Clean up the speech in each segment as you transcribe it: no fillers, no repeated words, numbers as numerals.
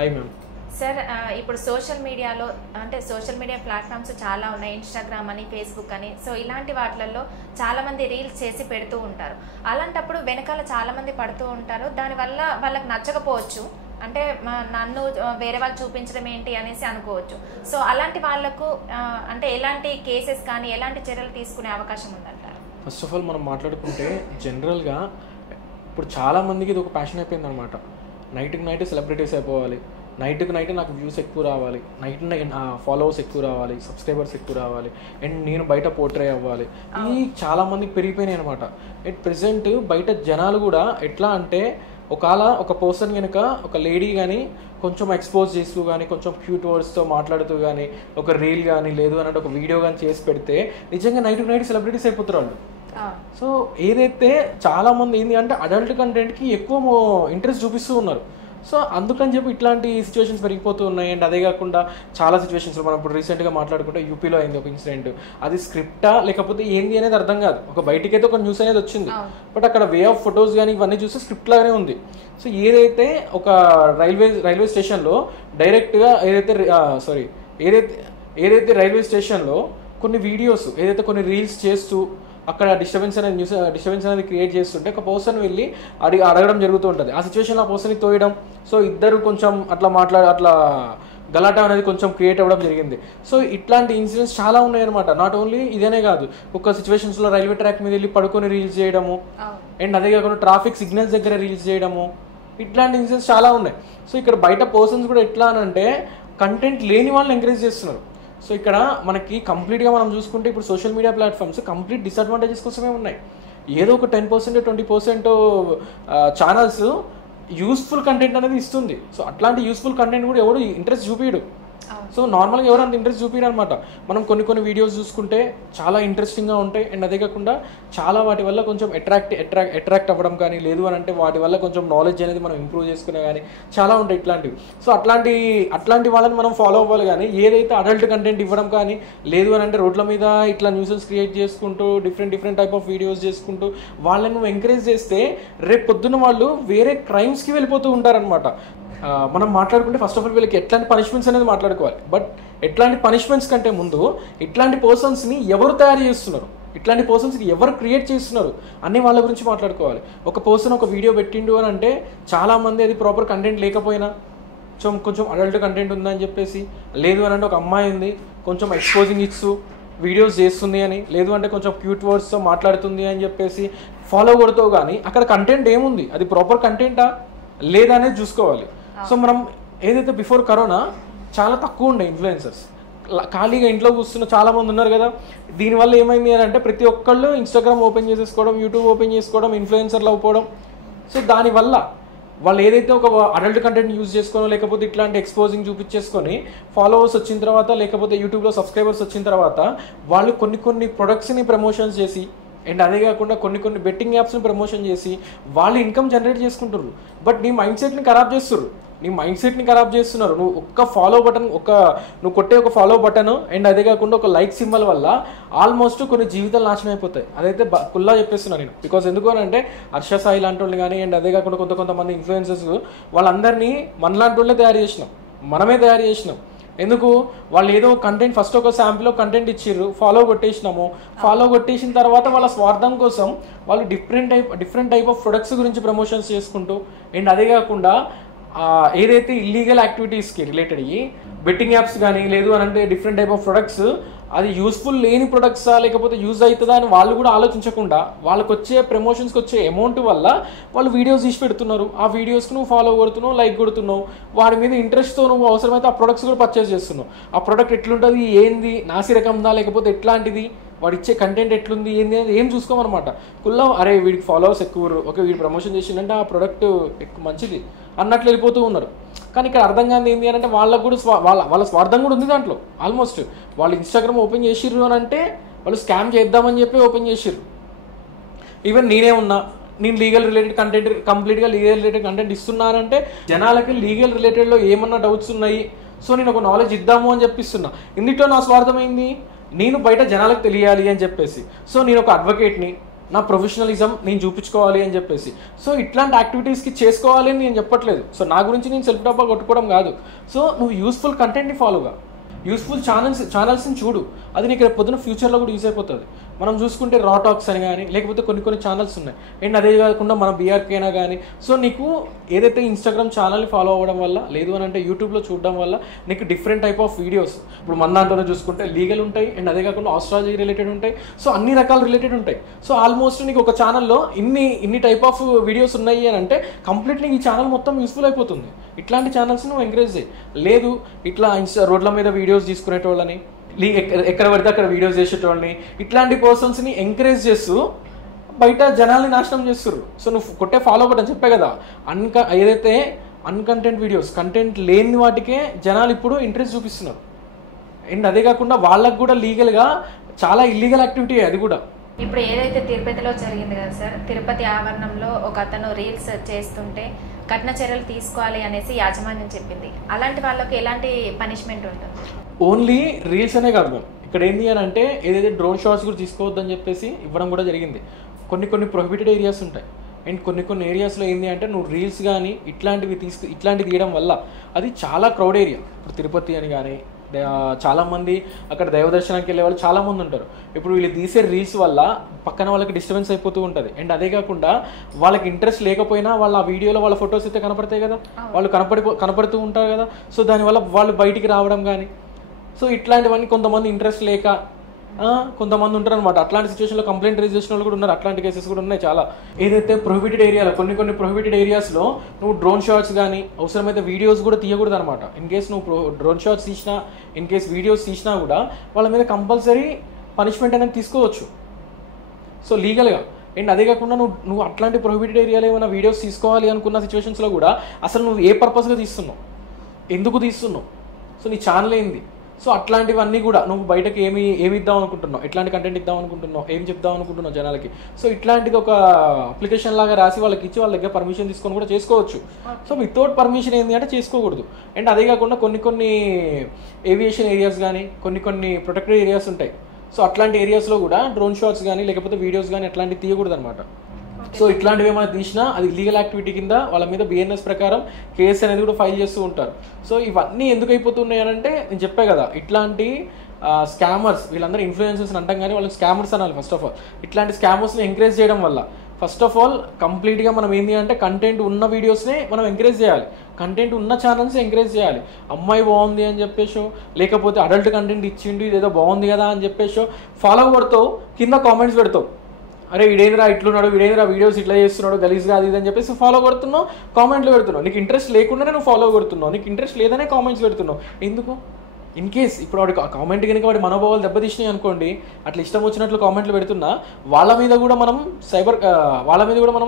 Hi ma'am. Sir ఇప్పుడు social మీడియాలో అంటే సోషల్ మీడియా ప్లాట్ఫామ్స్ చాలా ఉన్నాయి, ఇన్స్టాగ్రామ్ అని, ఫేస్బుక్ అని. సో ఇలాంటి వాటిలలో చాలామంది రీల్స్ చేసి పెడుతూ ఉంటారు. అలాంటప్పుడు వెనకాల చాలామంది పడుతూ ఉంటారు. దానివల్ల వాళ్ళకి నచ్చకపోవచ్చు, అంటే నన్ను వేరే వాళ్ళు చూపించడం ఏంటి అనేసి అనుకోవచ్చు. సో అలాంటి వాళ్ళకు అంటే ఎలాంటి కేసెస్ కానీ ఎలాంటి చర్యలు తీసుకునే అవకాశం ఉందంటారు? ఫస్ట్ ఆఫ్ ఆల్ మనం మాట్లాడుకుంటే జనరల్గా ఇప్పుడు చాలామందికి ఇది ఒక ప్యాషన్ అయిపోయింది అనమాట. నైట్కి నైట్ సెలబ్రిటీస్ అయిపోవాలి, నైట్కి నైట్ నాకు వ్యూస్ ఎక్కువ రావాలి, నైట్ ఫాలోవర్స్ ఎక్కువ రావాలి, సబ్స్క్రైబర్స్ ఎక్కువ రావాలి, అండ్ నేను బయట పోర్ట్రే అవ్వాలి. ఇవి చాలామందికి పెరిగిపోయినాయి అనమాట. ఎట్ ప్రెసెంట్ బయట జనాలు కూడా ఎట్లా అంటే ఒక పర్సన్ కనుక ఒక లేడీ కానీ కొంచెం ఎక్స్పోజ్ చేస్తూ కానీ కొంచెం క్యూట్ వర్డ్స్తో మాట్లాడుతూ కానీ ఒక రీల్ కానీ లేదు అన్నట్టు ఒక వీడియో కానీ చేసి పెడితే నిజంగా నైట్కి నైట్ సెలబ్రిటీస్ అయిపోతారు వాళ్ళు. సో ఏదైతే చాలామంది ఏంటి అంటే అడల్ట్ కంటెంట్కి ఎక్కువ ఇంట్రెస్ట్ చూపిస్తూ ఉన్నారు. సో అందుకని చెప్పి ఇట్లాంటి సిచ్యువేషన్స్ పెరిగిపోతూ ఉన్నాయి. అండ్ అదే కాకుండా చాలా సిచ్యువేషన్స్లో మనం ఇప్పుడు రీసెంట్గా మాట్లాడుకుంటే యూపీలో అయింది ఒక ఇన్సిడెంట్. అది స్క్రిప్టా లేకపోతే ఏంది అనేది అర్థం కాదు. ఒక బయటికి అయితే ఒక న్యూస్ అనేది వచ్చింది, బట్ అక్కడ వే ఆఫ్ ఫొటోస్ కానీ ఇవన్నీ చూస్తే స్క్రిప్ట్ లాగానే ఉంది. సో ఏదైతే ఒక రైల్వే స్టేషన్లో డైరెక్ట్గా ఏదైతే రైల్వే స్టేషన్లో కొన్ని వీడియోస్ ఏదైతే కొన్ని రీల్స్ చేస్తూ అక్కడ డిస్టర్బెన్స్ అనేది క్రియేట్ చేస్తుంటే ఒక పర్సన్ వెళ్ళి అడగడం జరుగుతూ ఉంటుంది. ఆ సిచ్యువేషన్లో ఆ పర్సన్ని తోయడం, సో ఇద్దరు కొంచెం అట్లా గలాట అనేది కొంచెం క్రియేట్ అవ్వడం జరిగింది. సో ఇట్లాంటి ఇన్సిడెంట్స్ చాలా ఉన్నాయన్నమాట. నాట్ ఓన్లీ ఇదేనే కాదు, ఒక సిచ్యువేషన్స్లో రైల్వే ట్రాక్ మీద వెళ్ళి పడుకొని రీల్స్ చేయడము, అండ్ అదే కాకుండా ట్రాఫిక్ సిగ్నల్స్ దగ్గర రీల్స్ చేయడము, ఇట్లాంటి ఇన్సిడెంట్స్ చాలా ఉన్నాయి. సో ఇక్కడ బయట పర్సన్స్ కూడా ఎట్లా అనంటే కంటెంట్ లేని వాళ్ళని ఎంకరేజ్ చేస్తున్నారు. సో ఇక్కడ మనకి కంప్లీట్గా మనం చూసుకుంటే ఇప్పుడు social media platforms complete disadvantages కోసమే ఉన్నాయి. ఏదో ఒక 10% 20% ఛానల్స్ యూస్ఫుల్ కంటెంట్ అనేది ఇస్తుంది. సో అట్లాంటి యూస్ఫుల్ కంటెంట్ కూడా ఎవరు ఇంట్రెస్ట్ చూపించడు. సో నార్మల్గా ఎవరు అంత ఇంట్రెస్ట్ చూపించారు అనమాట. మనం కొన్ని వీడియోస్ చూసుకుంటే చాలా ఇంట్రెస్టింగ్గా ఉంటాయి. అండ్ అదే కాకుండా చాలా వాటి వల్ల కొంచెం అట్రాక్ట్ అవ్వడం కానీ లేదు అని అంటే వాటి వల్ల కొంచెం నాలెడ్జ్ అనేది మనం ఇంప్రూవ్ చేసుకునే కానీ చాలా ఉంటాయి ఇట్లాంటివి. సో అట్లాంటి వాళ్ళని మనం ఫాలో అవ్వాలి. కానీ ఏదైతే అడల్ట్ కంటెంట్ ఇవ్వడం కానీ లేదు అని అంటే రోడ్ల మీద ఇట్లా న్యూసెస్ క్రియేట్ చేసుకుంటూ డిఫరెంట్ టైప్ ఆఫ్ వీడియోస్ చేసుకుంటూ వాళ్ళని నువ్వు ఎంకరేజ్ చేస్తే రేపు పొద్దున్న వాళ్ళు వేరే క్రైమ్స్కి వెళ్ళిపోతూ ఉంటారనమాట. మనం మాట్లాడుకుంటే ఫస్ట్ ఆఫ్ ఆల్ వీళ్ళకి ఎట్లాంటి పనిష్మెంట్స్ అనేది మాట్లాడుకోవాలి. బట్ ఎట్లాంటి పనిష్మెంట్స్ కంటే ముందు ఇట్లాంటి పర్సన్స్ని ఎవరు తయారు చేస్తున్నారు, ఇట్లాంటి పర్సన్స్కి ఎవరు క్రియేట్ చేస్తున్నారు అనే వాళ్ళ గురించి మాట్లాడుకోవాలి. ఒక పర్సన్ ఒక వీడియో పెట్టిండు అని అంటే చాలామంది అది ప్రాపర్ కంటెంట్ లేకపోయినా కొంచెం అడల్ట్ కంటెంట్ ఉందని చెప్పేసి, లేదు అని అంటే ఒక అమ్మాయి ఉంది కొంచెం ఎక్స్పోజింగ్ ఇస్తూ వీడియోస్ చేస్తుంది అని, లేదు అంటే కొంచెం క్యూట్ వర్డ్స్తో మాట్లాడుతుంది అని చెప్పేసి ఫాలో కొడుతావు. కానీ అక్కడ కంటెంట్ ఏముంది, అది ప్రాపర్ కంటెంటా లేదా అనేది చూసుకోవాలి. సో మనం ఏదైతే బిఫోర్ కరోనా చాలా తక్కువ ఉండే ఇన్ఫ్లుయెన్సర్స్, ఖాళీగా ఇంట్లో కూర్చున్న చాలామంది ఉన్నారు కదా. దీనివల్ల ఏమైంది అని అంటే ప్రతి ఒక్కళ్ళు ఇన్స్టాగ్రామ్ ఓపెన్ చేసేసుకోవడం, యూట్యూబ్ ఓపెన్ చేసుకోవడం, ఇన్ఫ్లుయెన్సర్లు అయిపోవడం. సో దానివల్ల వాళ్ళు ఏదైతే ఒక అడల్ట్ కంటెంట్ యూజ్ చేసుకోనో లేకపోతే ఇట్లాంటి ఎక్స్పోజింగ్ చూపించేసుకొని ఫాలోవర్స్ వచ్చిన తర్వాత లేకపోతే యూట్యూబ్లో సబ్స్క్రైబర్స్ వచ్చిన తర్వాత వాళ్ళు కొన్ని ప్రొడక్ట్స్ని ప్రమోషన్స్ చేసి అండ్ అదే కాకుండా కొన్ని బెట్టింగ్ యాప్స్ని ప్రమోషన్ చేసి వాళ్ళు ఇన్కమ్ జనరేట్ చేసుకుంటారు. బట్ నీ మైండ్ సెట్ని ఖరాబ్ చేస్తున్నారు. నువ్వు ఒక్క ఫాలో బటన్ నువ్వు కొట్టే ఒక ఫాలో బటన్ అండ్ అదే కాకుండా ఒక లైక్ సింబల్ వల్ల ఆల్మోస్ట్ కొన్ని జీవితాలు నాశనం అయిపోతాయి. అదైతే కుల్లా చెప్పేస్తున్నాను నేను. బికాస్ ఎందుకు అని అంటే హర్ష సాయి లాంటి వాళ్ళు కానీ అండ్ అదే కాకుండా కొంతమంది ఇన్ఫ్లుయెన్సర్స్ వాళ్ళందరినీ మనలాంటి వాళ్ళే మనమే తయారు చేసినాం. ఎందుకు వాళ్ళు ఏదో కంటెంట్ ఫస్ట్ ఒక శాంపిల్ కంటెంట్ ఇచ్చిర్రు, ఫాలో కొట్టేసిన తర్వాత వాళ్ళ స్వార్థం కోసం వాళ్ళు డిఫరెంట్ టైప్ ఆఫ్ ప్రొడక్ట్స్ గురించి ప్రమోషన్స్ చేసుకుంటూ అండ్ అదే కాకుండా ఏదైతే ఇల్లీగల్ యాక్టివిటీస్కి రిలేటెడ్ అయ్యి బెట్టింగ్ యాప్స్ కానీ లేదు అని అంటే డిఫరెంట్ టైప్ ఆఫ్ ప్రొడక్ట్స్ అది యూస్ఫుల్ లేని ప్రొడక్ట్సా లేకపోతే యూజ్ అవుతుందా అని వాళ్ళు కూడా ఆలోచించకుండా వాళ్ళకి వచ్చే ప్రమోషన్స్కి వచ్చే అమౌంట్ వల్ల వాళ్ళు వీడియోస్ తీసి పెడుతున్నారు. ఆ వీడియోస్కి నువ్వు ఫాలో కొడుతున్నావు, లైక్ కొడుతున్నావు, వాడి మీద ఇంట్రెస్ట్తో నువ్వు అవసరమైతే ఆ ప్రొడక్ట్స్ కూడా పర్చేస్ చేస్తున్నావు. ఆ ప్రొడక్ట్ ఎట్లుంటుంది, ఏంది, నాసి రకందా లేకపోతే ఎట్లాంటిది, వాడు ఇచ్చే కంటెంట్ ఎట్లుంది ఏంది అనేది ఏం చూసుకోమన్నమాట. కుల్లా అరే వీడికి ఫాలోవర్స్ ఎక్కువ, ఓకే వీడు ప్రమోషన్ చేసిందంటే ఆ ప్రొడక్ట్ ఎక్కువ మంచిది అన్నట్లు వెళ్ళిపోతూ ఉన్నారు. కానీ ఇక్కడ అర్థం కాదు ఏంటి అని అంటే వాళ్ళకు కూడా వాళ్ళ స్వార్థం కూడా ఉంది దాంట్లో. ఆల్మోస్ట్ వాళ్ళు ఇన్స్టాగ్రామ్ ఓపెన్ చేసిర్రు అని అంటే వాళ్ళు స్కామ్ చేద్దామని చెప్పి ఓపెన్ చేసిర్రు. ఈవెన్ నేను లీగల్ రిలేటెడ్ కంటెంట్ కంప్లీట్గా లీగల్ రిలేటెడ్ కంటెంట్ ఇస్తున్నానంటే జనాలకి లీగల్ రిలేటెడ్లో ఏమన్నా డౌట్స్ ఉన్నాయి, సో నేను ఒక నాలెడ్జ్ ఇద్దాము అని చెప్పిస్తున్నా. ఇందులో నా స్వార్థం ఏంది, నేను బయట జనాలకు తెలియాలి అని చెప్పేసి. సో నేను ఒక అడ్వకేట్ని, నా ప్రొఫెషనలిజం నేను చూపించుకోవాలి అని చెప్పేసి. సో ఇట్లాంటి యాక్టివిటీస్కి చేసుకోవాలి అని నేను చెప్పట్లేదు. సో నా గురించి నేను సెల్ఫ్ డబ్బా కొట్టుకోవడం కాదు. సో నువ్వు యూస్ఫుల్ కంటెంట్ని ఫాలోగా, యూస్ఫుల్ ఛానల్స్ని చూడు, అది నీకు రేపు పొద్దున ఫ్యూచర్లో కూడా యూజ్ అయిపోతుంది. మనం చూసుకుంటే రా టాక్స్ అని కానీ లేకపోతే కొన్ని ఛానల్స్ ఉన్నాయి. అండ్ అదే కాకుండా మన బీఆర్కే అయినా కానీ, సో నీకు ఏదైతే ఇన్స్టాగ్రామ్ ఛానల్ని ఫాలో అవ్వడం వల్ల, లేదు అని అంటే యూట్యూబ్లో చూడడం వల్ల నీకు డిఫరెంట్ టైప్ ఆఫ్ వీడియోస్, ఇప్పుడు మన దాంట్లోనే చూసుకుంటే లీగల్ ఉంటాయి, అండ్ అదే కాకుండా ఆస్ట్రాలజీ రిలేటెడ్ ఉంటాయి. సో అన్ని రకాల రిలేటెడ్ ఉంటాయి. సో ఆల్మోస్ట్ నీకు ఒక ఛానల్లో ఇన్ని టైప్ ఆఫ్ వీడియోస్ ఉన్నాయి అని అంటే కంప్లీట్లీ ఈ ఛానల్ మొత్తం యూస్ఫుల్ అయిపోతుంది. ఇట్లాంటి ఛానల్స్ నువ్వు ఎంకరేజ్ చేయి. లేదు ఇట్లా రోడ్ల మీద వీడియోస్ తీసుకునేటోళ్ళని, ఎక్కడ పడితే అక్కడ వీడియోస్ చేసేటోళ్ళని, ఇట్లాంటి పర్సన్స్ని ఎంకరేజ్ చేస్తూ బయట జనాల్ని నాశనం చేస్తుర్రు. సో నువ్వు కొట్టే ఫాలో బటన్ చెప్పే కదా, ఏదైతే అన్కంటెంట్ వీడియోస్, కంటెంట్ లేని వాటికే జనాలు ఇప్పుడు ఇంట్రెస్ట్ చూపిస్తున్నారు. అండ్ అదే కాకుండా వాళ్ళకు కూడా లీగల్గా చాలా ఇల్లీగల్ యాక్టివిటీ అది కూడా. ఇప్పుడు ఏదైతే తిరుపతిలో జరిగింది కదా సార్, తిరుపతి ఆవరణంలో ఒక అతను రీల్స్ చేస్తుంటే కఠిన చర్యలు తీసుకోవాలి అనేసి యాజమాన్యం చెప్పింది. అలాంటి వాళ్ళకి ఎలాంటి పనిష్మెంట్ ఉంటుంది? ఓన్లీ రీల్స్ అనే కాదు మ్యామ్, ఇక్కడ ఏంటి అని అంటే ఏదైతే డ్రోన్ షాట్స్ కూడా తీసుకోవద్దని చెప్పేసి ఇవ్వడం కూడా జరిగింది. కొన్ని ప్రొహిబిటెడ్ ఏరియాస్ ఉంటాయి. అండ్ కొన్ని ఏరియాస్లో ఏంటి అంటే నువ్వు రీల్స్ కానీ ఇట్లాంటివి తీయడం వల్ల అది చాలా క్రౌడ్ ఏరియా. ఇప్పుడు తిరుపతి అని కానీ చాలామంది అక్కడ దైవ దర్శనానికి వెళ్ళే వాళ్ళు చాలామంది ఉంటారు. ఇప్పుడు వీళ్ళు తీసే రీల్స్ వల్ల పక్కన వాళ్ళకి డిస్టర్బెన్స్ అయిపోతూ ఉంటుంది. అండ్ అదే కాకుండా వాళ్ళకి ఇంట్రెస్ట్ లేకపోయినా వాళ్ళ ఆ వీడియోలో వాళ్ళ ఫొటోస్ అయితే కనపడతాయి కదా, వాళ్ళు కనపడుతూ ఉంటారు కదా. సో దానివల్ల వాళ్ళు బయటికి రావడం కానీ, సో ఇట్లాంటివన్నీ కొంతమంది ఇంట్రెస్ట్ లేక కొంతమంది ఉంటారు అనమాట. అట్లాంటి సిచ్యువేషన్లో కంప్లైంట్ రైజ్ చేసిన వాళ్ళు కూడా ఉన్నారు. అట్లాంటి కేసెస్ కూడా ఉన్నాయి చాలా. ఏదైతే ప్రొహిబిటెడ్ ఏరియాలో కొన్ని ప్రొహిబిటెడ్ ఏరియాస్లో నువ్వు డ్రోన్ షాట్స్ కానీ అవసరమైతే వీడియోస్ కూడా తీయకూడదు అనమాట. ఇన్ కేస్ నువ్వు డ్రోన్ షాట్స్ తీసినా, ఇన్ కేస్ వీడియోస్ తీసినా కూడా వాళ్ళ మీద కంపల్సరీ పనిష్మెంట్ అనేది తీసుకోవచ్చు, సో లీగల్గా. అండ్ అదే కాకుండా నువ్వు అట్లాంటి ప్రొహిబిటెడ్ ఏరియాలో ఏమైనా వీడియోస్ తీసుకోవాలి అనుకున్న సిచ్యువేషన్స్లో కూడా అసలు నువ్వు ఏ పర్పస్గా తీస్తున్నావు, ఎందుకు తీస్తున్నావు, సో నీ ఛానల్ ఏంది, సో అట్లాంటివన్నీ కూడా నువ్వు బయటకి ఏమి ఇద్దాం అనుకుంటున్నావు, ఎట్లాంటి కంటెంట్ ఇద్దాం అనుకుంటున్నావు, ఏం చెప్దాం అనుకుంటున్నావు జనాలకి. సో ఇట్లాంటిది ఒక అప్లికేషన్ లాగా రాసి వాళ్ళకి ఇచ్చి వాళ్ళ దగ్గర పర్మిషన్ తీసుకొని కూడా చేసుకోవచ్చు. సో వితౌట్ పర్మిషన్ ఏంటి అంటే చేసుకోకూడదు. అండ్ అదే కాకుండా కొన్ని ఏవియేషన్ ఏరియాస్ కానీ కొన్ని ప్రొటెక్టెడ్ ఏరియాస్ ఉంటాయి. సో అట్లాంటి ఏరియాస్లో కూడా డ్రోన్ షాట్స్ కానీ లేకపోతే వీడియోస్ కానీ అట్లాంటివి తీయకూడదు అనమాట. సో ఇట్లాంటివి ఏమైనా తీసినా అది లీగల్ యాక్టివిటీ కింద వాళ్ళ మీద బిఎన్ఎస్ ప్రకారం కేసు అనేది కూడా ఫైల్ చేస్తూ ఉంటారు. సో ఇవన్నీ ఎందుకు అయిపోతున్నాయి అని అంటే నేను చెప్పే కదా, ఇట్లాంటి స్కామర్స్, వీళ్ళందరూ ఇన్ఫ్లుయెన్సర్స్ అంటాం కానీ వాళ్ళకి స్కామర్స్ అనాలి ఫస్ట్ ఆఫ్ ఆల్. ఇట్లాంటి స్కామర్స్ని ఎంకరేజ్ చేయడం వల్ల ఫస్ట్ ఆఫ్ ఆల్ కంప్లీట్గా మనం ఏంటి అంటే కంటెంట్ ఉన్న వీడియోస్నే మనం ఎంకరేజ్ చేయాలి, కంటెంట్ ఉన్న ఛానల్స్ ఎంకరేజ్ చేయాలి. అమ్మాయి బాగుంది అని చెప్పేసో లేకపోతే అడల్ట్ కంటెంట్ ఇచ్చిండు ఇదేదో బాగుంది కదా అని చెప్పేసో ఫాలో కొడతావు, కింద కామెంట్స్ పెడతావు, అరే వీడేంద్రా ఇట్లున్నాడు, వీడేంద్రా వీడియోస్ ఇట్లా చేస్తున్నాడు గలీజ్గా అది ఇది అని చెప్పేసి ఫాలో కొడుతున్నావు, కామెంట్లు పెడుతున్నావు. నీకు ఇంట్రెస్ట్ లేకుండానే నువ్వు ఫాలో కొడుతున్నావు, నీకు ఇంట్రెస్ట్ లేదనే కామెంట్స్ పెడుతున్నావు. ఎందుకు? ఇన్ కేస్ ఇప్పుడు వాడి కామెంట్ కనుక వాడి మనోభావాలు దెబ్బతీసినాయి అనుకోండి, అట్లా ఇష్టం వచ్చినట్లు కామెంట్లు పెడుతున్నా వాళ్ళ మీద కూడా మనం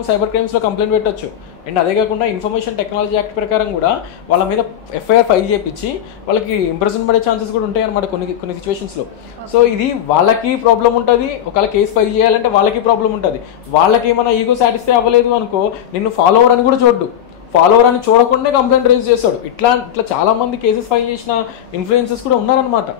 సైబర్ క్రైమ్స్లో కంప్లైంట్ పెట్టచ్చు. అండ్ అదే కాకుండా ఇన్ఫర్మేషన్ టెక్నాలజీ యాక్ట్ ప్రకారం కూడా వాళ్ళ మీద ఎఫ్ఐఆర్ ఫైల్ చేయించి వాళ్ళకి ఇంప్రెషన్ పడే ఛాన్సెస్ కూడా ఉంటాయి అనమాట కొన్ని సిచ్యువేషన్స్లో. సో ఇది వాళ్ళకి ప్రాబ్లం ఉంటుంది, ఒకవేళ కేసు ఫైల్ చేయాలంటే వాళ్ళకి ప్రాబ్లం ఉంటుంది. వాళ్ళకి ఏమైనా ఈగో సాటిస్ఫై అవ్వలేదు అనుకో, నిన్ను ఫాలోవర్ అని కూడా చూడ్డు, ఫాలోవర్ అని చూడకుండా కంప్లైంట్ రైజ్ చేస్తాడు. ఇట్లా చాలా మంది కేసెస్ ఫైల్ చేసిన ఇన్ఫ్లుయెన్సర్స్ కూడా ఉన్నారనమాట.